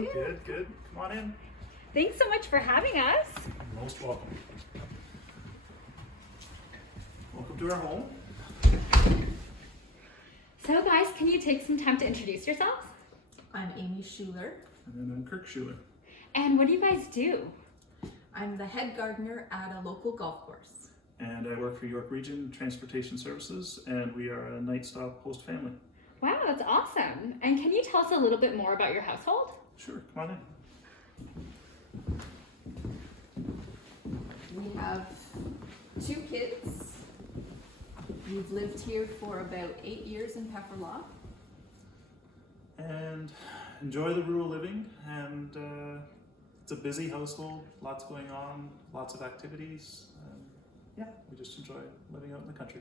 you? Good, good. Come on in. Thanks so much for having us. Most welcome. Welcome to our home. So guys, can you take some time to introduce yourselves? I'm Amy Schuler. And I'm Kirk Schuler. And what do you guys do? I'm the head gardener at a local golf course. And I work for York Region Transportation Services, and we are a Nightstop host family. Wow, that's awesome. And can you tell us a little bit more about your household? Sure, come on in. We have 2 kids. We've lived here for about 8 years in Pepperlaw. And enjoy the rural living, and it's a busy household, lots going on, lots of activities. Yeah, we just enjoy living out in the country.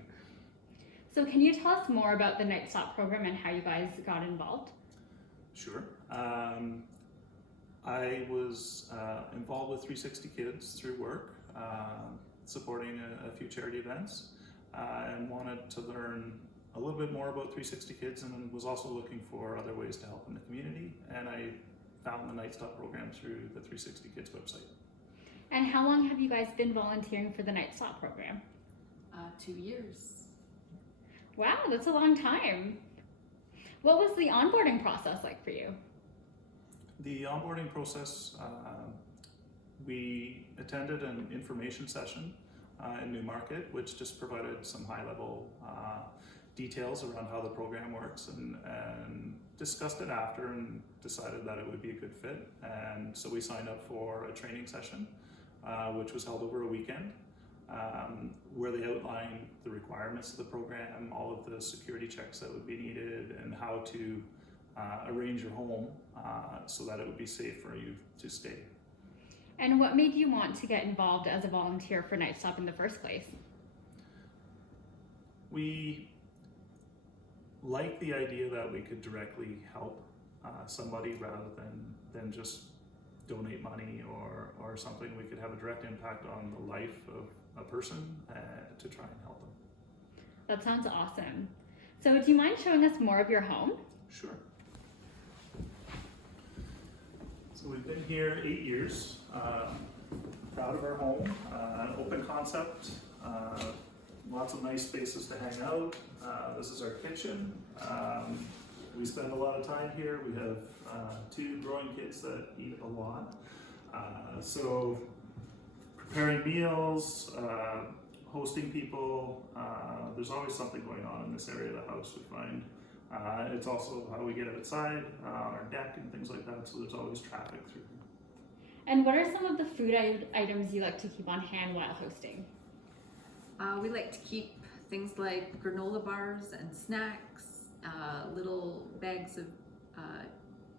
So can you tell us more about the Nightstop program and how you guys got involved? Sure. I was involved with 360 Kids through work, supporting a few charity events, and wanted to learn a little bit more about 360 Kids, and was also looking for other ways to help in the community. And I found the Nightstop program through the 360 Kids website. And how long have you guys been volunteering for the Nightstop program? 2 years. Wow, that's a long time. What was the onboarding process like for you? The onboarding process, we attended an information session in Newmarket, which just provided some high-level details around how the program works, and discussed it after and decided that it would be a good fit. And so we signed up for a training session, which was held over a weekend, where they outlined the requirements of the program, all of the security checks that would be needed, and how to arrange your home so that it would be safe for you to stay. And what made you want to get involved as a volunteer for Nightstop in the first place? We like the idea that we could directly help somebody rather than just donate money or something. We could have a direct impact on the life of a person to try and help them. That sounds awesome. So do you mind showing us more of your home? Sure. So we've been here 8 years. Proud of our home. Open concept. Lots of nice spaces to hang out. This is our kitchen. We spend a lot of time here. We have 2 growing kids that eat a lot. So preparing meals, hosting people, there's always something going on in this area of the house, we find. It's also how we get outside, on our deck and things like that, so there's always traffic through. And what are some of the food items you like to keep on hand while hosting? We like to keep things like granola bars and snacks, little bags of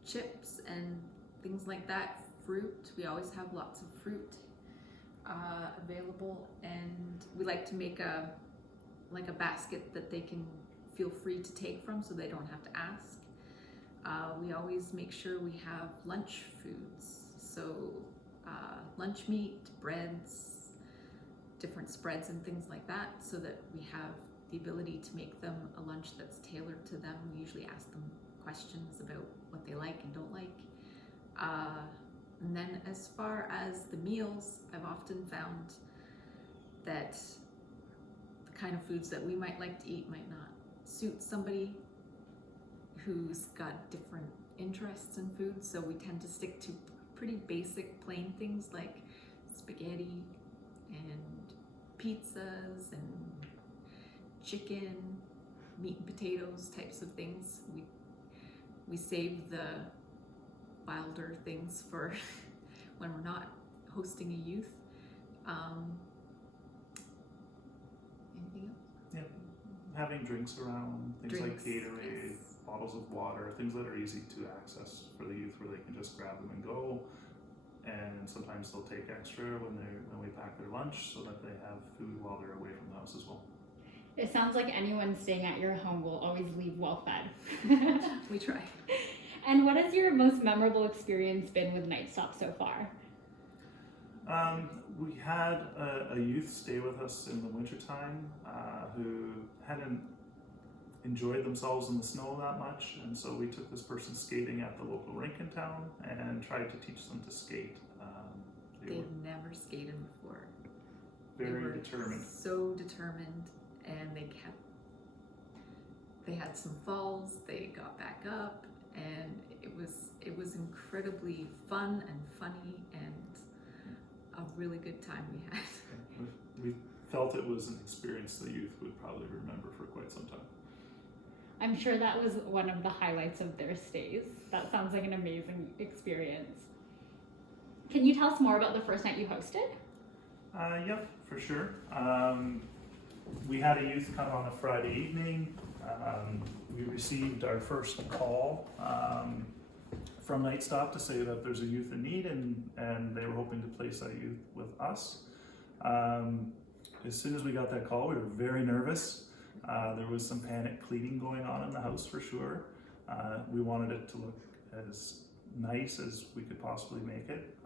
chips and things like that, fruit. We always have lots of fruit available, and we like to make a basket that they can feel free to take from, so they don't have to ask. We always make sure we have lunch foods, so lunch meat, breads, different spreads and things like that, so that we have the ability to make them a lunch that's tailored to them. We usually ask them questions about what they like and don't like. And then as far as the meals, I've often found that the kind of foods that we might like to eat might not suit somebody who's got different interests in food, so we tend to stick to pretty basic plain things like spaghetti and pizzas and chicken, meat and potatoes types of things. We save the wilder things for when we're not hosting a youth. Anything else? Yeah, having drinks around, things like Gatorade, yes. bottles of water, things that are easy to access for the youth, where they can just grab them and go. And sometimes they'll take extra when we pack their lunch, so that they have food while they're away from the house as well. It sounds like anyone staying at your home will always leave well fed. We try. And what has your most memorable experience been with Nightstop so far? We had a youth stay with us in the wintertime who had an enjoyed themselves in the snow that much, and so we took this person skating at the local rink in town and tried to teach them to skate. They were They've never skated before. very They were determined. so determined, and they had some falls, they got back up, and it was incredibly fun and funny and a really good time we had. We felt it was an experience the youth would probably remember for quite some time. I'm sure that was one of the highlights of their stays. That sounds like an amazing experience. Can you tell us more about the first night you hosted? Yep, for sure. We had a youth come on a Friday evening. We received our first call from Nightstop to say that there's a youth in need, and they were hoping to place that youth with us. As soon as we got that call, we were very nervous. There was some panic pleading going on in the house for sure. We wanted it to look as nice as we could possibly make it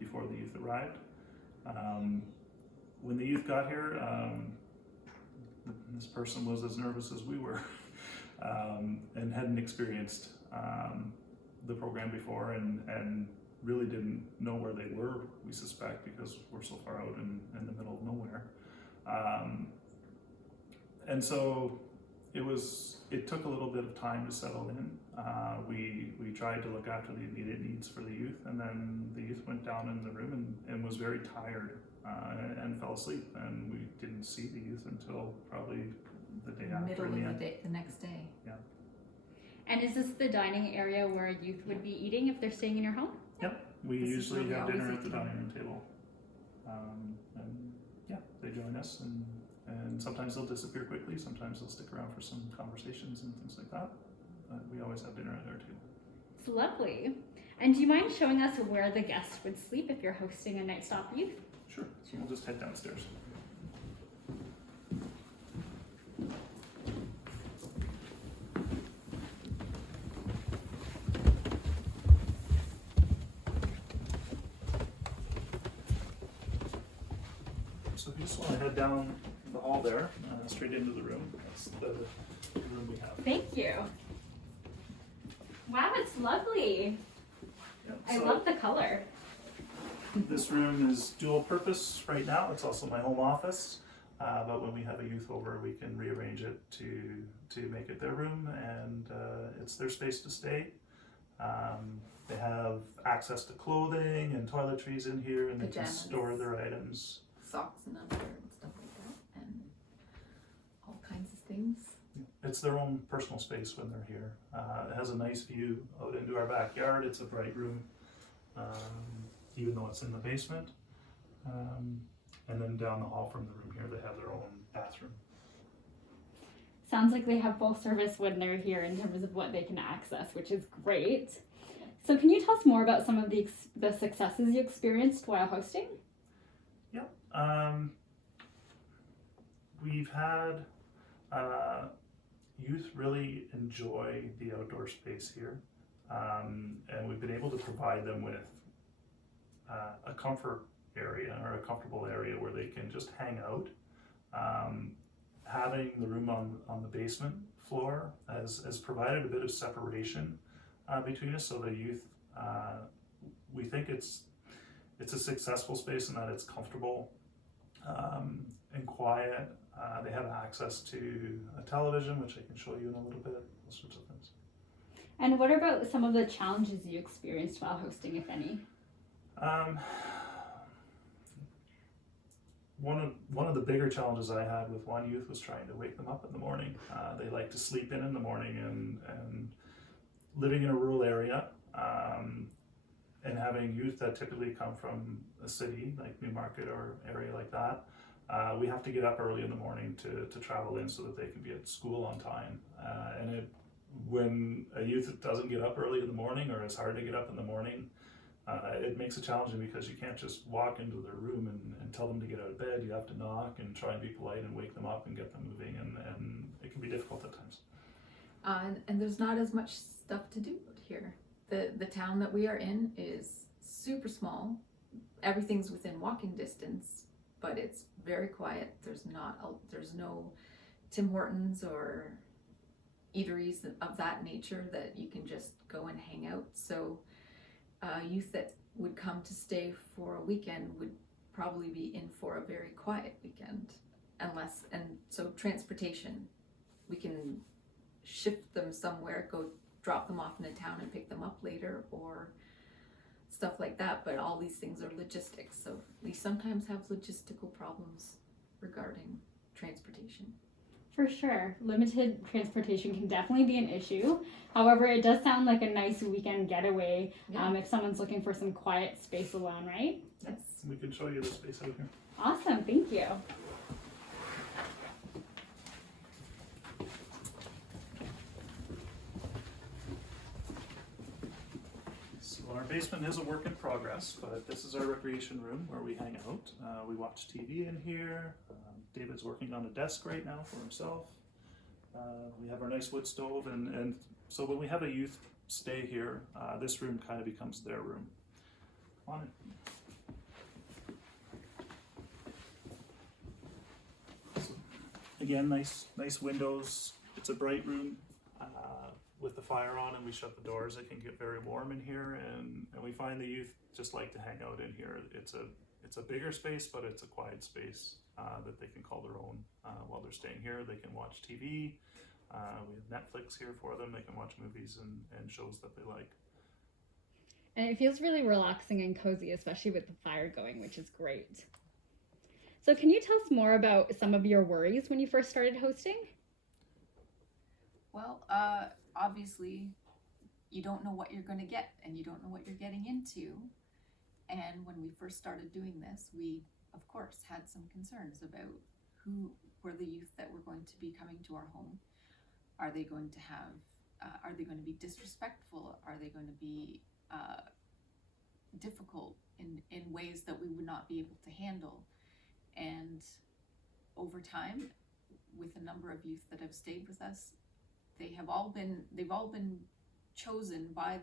before the youth arrived. When the youth got here, this person was as nervous as we were and hadn't experienced the program before and really didn't know where they were, we suspect, because we're so far out in the middle of nowhere. And so it took a little bit of time to settle in. We tried to look after the immediate needs for the youth, and then the youth went down in the room and was very tired and fell asleep, and we didn't see the youth until probably the day after. Middle of the day, the next day. Yeah. And is this the dining area where a youth would be eating if they're staying in your home? Yep. We This is usually where we have always dinner eat at the dinner. dining room table. And yeah, they join us, and sometimes they'll disappear quickly, sometimes they'll stick around for some conversations and things like that. But we always have dinner at our table. It's lovely. And do you mind showing us where the guests would sleep if you're hosting a Nightstop youth? Sure. So we'll just head downstairs. So if you just want to head down the hall there, straight into the room. That's the room we have. Thank you. Wow, it's lovely. Yep, I so love the color. this room is dual purpose right now. It's also my home office. But when we have a youth over, we can rearrange it to make it their room, and it's their space to stay. They have access to clothing and toiletries in here, and they can Pajamas. store their items. Socks and underwear and stuff like that, and all kinds of things. It's their own personal space when they're here. It has a nice view out into our backyard. It's a bright room, even though it's in the basement. And then down the hall from the room here, they have their own bathroom. Sounds like they have full service when they're here in terms of what they can access, which is great. So can you tell us more about some of the successes you experienced while hosting? Yep. We've had youth really enjoy the outdoor space here, and we've been able to provide them with a comfort area or a comfortable area where they can just hang out. Having the room on the basement floor has provided a bit of separation between us, so the youth, we think it's a successful space in that it's comfortable and quiet. They have access to a television, which I can show you in a little bit, those sorts of things. And what about some of the challenges you experienced while hosting, if any? One of the bigger challenges I had with one youth was trying to wake them up in the morning. They like to sleep in the morning, and living in a rural area and having youth that typically come from a city like Newmarket or area like that, we have to get up early in the morning to travel in so that they can be at school on time. When a youth doesn't get up early in the morning, or it's hard to get up in the morning, it makes it challenging because you can't just walk into their room and tell them to get out of bed. You have to knock and try and be polite and wake them up and get them moving, and it can be difficult at times. And there's not as much stuff to do here. The town that we are in is super small. Everything's within walking distance, but it's very quiet. There's no Tim Hortons or eateries of that nature that you can just go and hang out. So youth that would come to stay for a weekend would probably be in for a very quiet weekend, and so transportation, we can shift them somewhere, go drop them off in a town and pick them up later, or stuff like that. But all these things are logistics, so we sometimes have logistical problems regarding transportation. For sure. Limited transportation can definitely be an issue. However, it does sound like a nice weekend getaway if someone's looking for some quiet space alone, right? Yes. We can show you the space out here. Awesome, thank you. So our basement is a work in progress, but this is our recreation room where we hang out. We watch TV in here. David's working on a desk right now for himself. We have our nice wood stove, and so when we have a youth stay here, this room kind of becomes their room. On it. So, again, nice windows. It's a bright room. With the fire on and we shut the doors, it can get very warm in here, and we find the youth just like to hang out in here. It's a bigger space, but it's a quiet space that they can call their own while they're staying here. They can watch TV. We have Netflix here for them. They can watch movies and shows that they like. And it feels really relaxing and cozy, especially with the fire going, which is great. So can you tell us more about some of your worries when you first started hosting? Well, obviously, you don't know what you're going to get, and you don't know what you're getting into. And when we first started doing this, we, of course, had some concerns about who were the youth that were going to be coming to our home. Are they going to are they going to be disrespectful? Are they going to be difficult in ways that we would not be able to handle? And over time, with a number of youth that have stayed with us, they've all been chosen by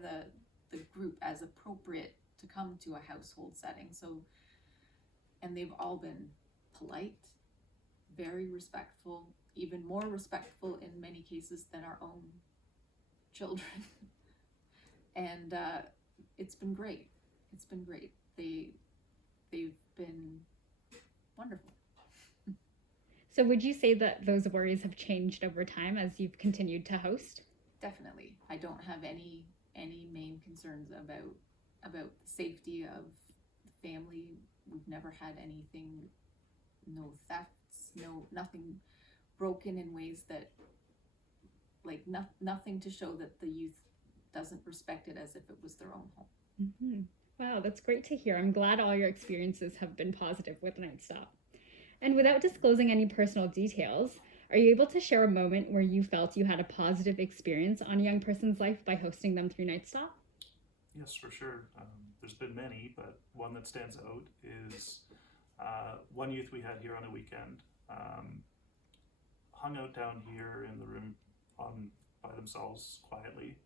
the group as appropriate to come to a household setting. So, and they've all been polite, very respectful, even more respectful in many cases than our own children. And it's been great. It's been great. They've been wonderful. So would you say that those worries have changed over time as you've continued to host? Definitely. I don't have any main concerns about the safety of the family. We've never had anything, no thefts, nothing broken in ways that, like, nothing to show that the youth doesn't respect it as if it was their own home. Mm-hmm. Wow, that's great to hear. I'm glad all your experiences have been positive with Nightstop. And without disclosing any personal details, are you able to share a moment where you felt you had a positive experience on a young person's life by hosting them through Nightstop? Yes, for sure. There's been many, but one that stands out is one youth we had here on a weekend hung out down here in the room by themselves quietly.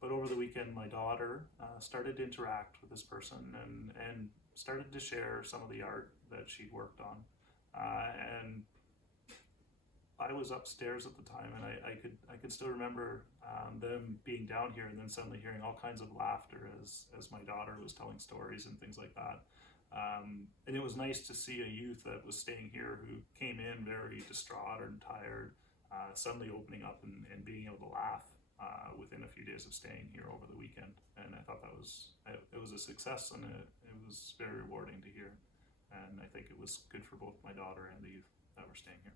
But over the weekend, my daughter started to interact with this person and started to share some of the art that she'd worked on. And I was upstairs at the time, and I could still remember them being down here, and then suddenly hearing all kinds of laughter as my daughter was telling stories and things like that. And it was nice to see a youth that was staying here who came in very distraught and tired, suddenly opening up and being able to laugh within a few days of staying here over the weekend. And I thought it was a success, and it was very rewarding to hear. And I think it was good for both my daughter and the youth that were staying here.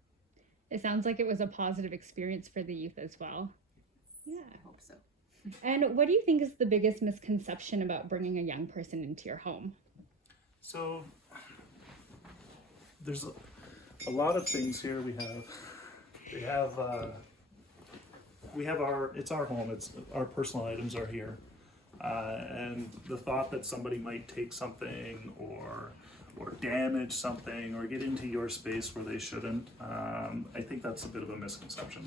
It sounds like it was a positive experience for the youth as well. Yeah. I hope so. And what do you think is the biggest misconception about bringing a young person into your home? So there's a lot of things here. It's our home. It's our personal items are here, and the thought that somebody might take something or damage something or get into your space where they shouldn't, I think that's a bit of a misconception.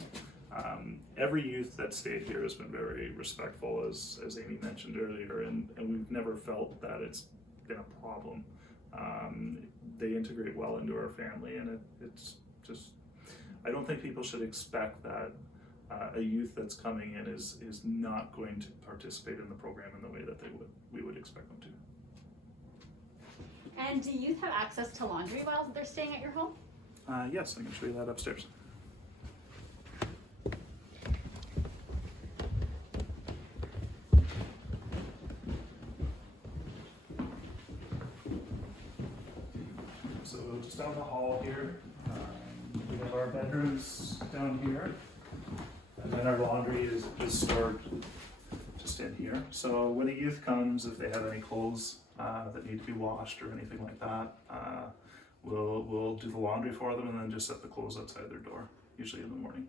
Every youth that stayed here has been very respectful, as Amy mentioned earlier, and we've never felt that it's been a problem. They integrate well into our family, and it's just, I don't think people should expect that a youth that's coming in is not going to participate in the program in the way that we would expect them to. And do youth have access to laundry while they're staying at your home? Yes, I can show you that upstairs. So just down the hall here, we have our bedrooms down here, and then our laundry is stored just in here. So when a youth comes, if they have any clothes that need to be washed or anything like that, we'll do the laundry for them and then just set the clothes outside their door, usually in the morning.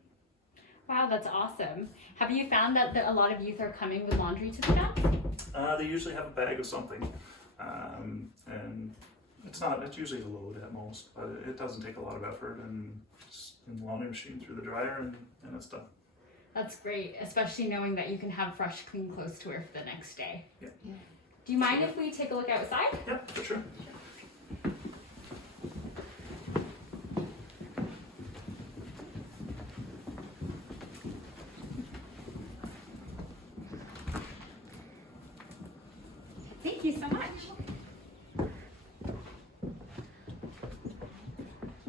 Wow, that's awesome. Have you found that a lot of youth are coming with laundry to pick up? They usually have a bag of something, and it's usually a load at most, but it doesn't take a lot of effort, and just in the laundry machine through the dryer and it's done. That's great, especially knowing that you can have fresh, clean clothes to wear for the next day. Yeah. Do you mind if we take a look outside? Yeah, for sure. Thank you so much.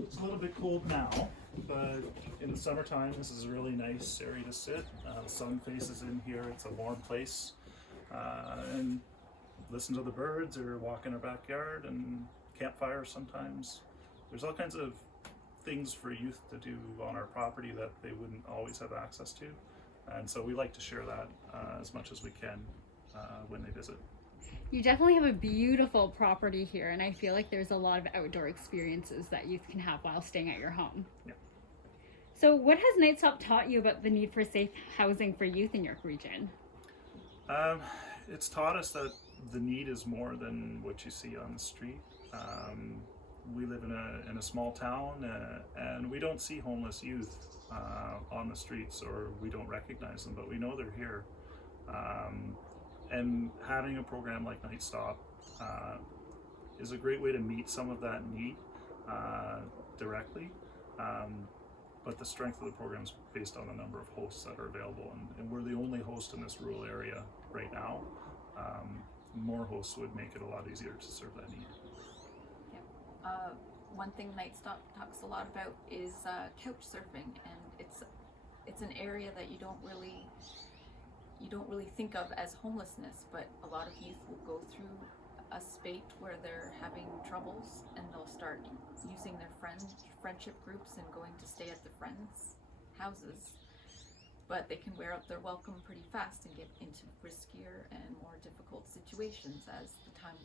It's a little bit cold now, but in the summertime, this is a really nice area to sit. The sun faces in here. It's a warm place, and listen to the birds or walk in our backyard and campfire sometimes. There's all kinds of things for youth to do on our property that they wouldn't always have access to, and so we like to share that as much as we can when they visit. You definitely have a beautiful property here, and I feel like there's a lot of outdoor experiences that youth can have while staying at your home. Yeah. So what has Nightstop taught you about the need for safe housing for youth in your region? It's taught us that the need is more than what you see on the street. We live in a small town, and we don't see homeless youth on the streets, or we don't recognize them, but we know they're here. And having a program like Nightstop is a great way to meet some of that need directly. But the strength of the program is based on the number of hosts that are available, and we're the only host in this rural area right now. More hosts would make it a lot easier to serve that need. Yeah. One thing Nightstop talks a lot about is couch surfing, and it's an area that you don't really think of as homelessness, but a lot of youth will go through a spate where they're having troubles, and they'll start using their friendship groups and going to stay at the friends' houses. But they can wear out their welcome pretty fast and get into riskier and more difficult situations as time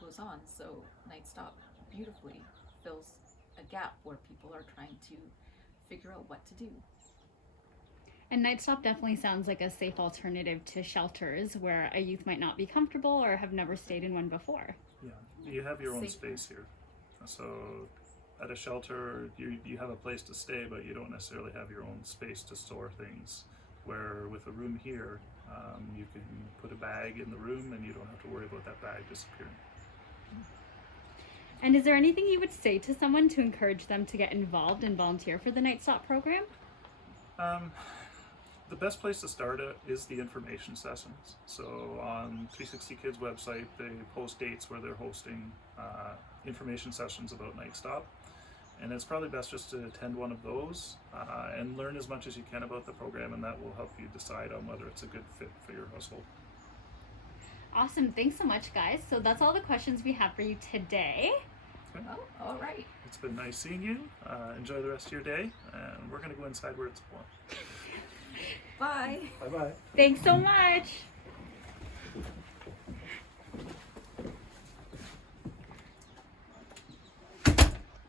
goes on. So Nightstop beautifully fills a gap where people are trying to figure out what to do. And Nightstop definitely sounds like a safe alternative to shelters where a youth might not be comfortable or have never stayed in one before. Yeah, you have your own Safe. space here. So at a shelter, you have a place to stay, but you don't necessarily have your own space to store things. Where with a room here, you can put a bag in the room and you don't have to worry about that bag disappearing. And is there anything you would say to someone to encourage them to get involved and volunteer for the Nightstop program? The best place to start is the information sessions. So on 360 Kids website, they post dates where they're hosting information sessions about Nightstop. And it's probably best just to attend one of those and learn as much as you can about the program, and that will help you decide on whether it's a good fit for your household. Awesome. Thanks so much, guys. So that's all the questions we have for you today. Okay. Oh, all right. It's been nice seeing you. Enjoy the rest of your day, and we're going to go inside where it's warm. Bye. Bye-bye. Thanks so much.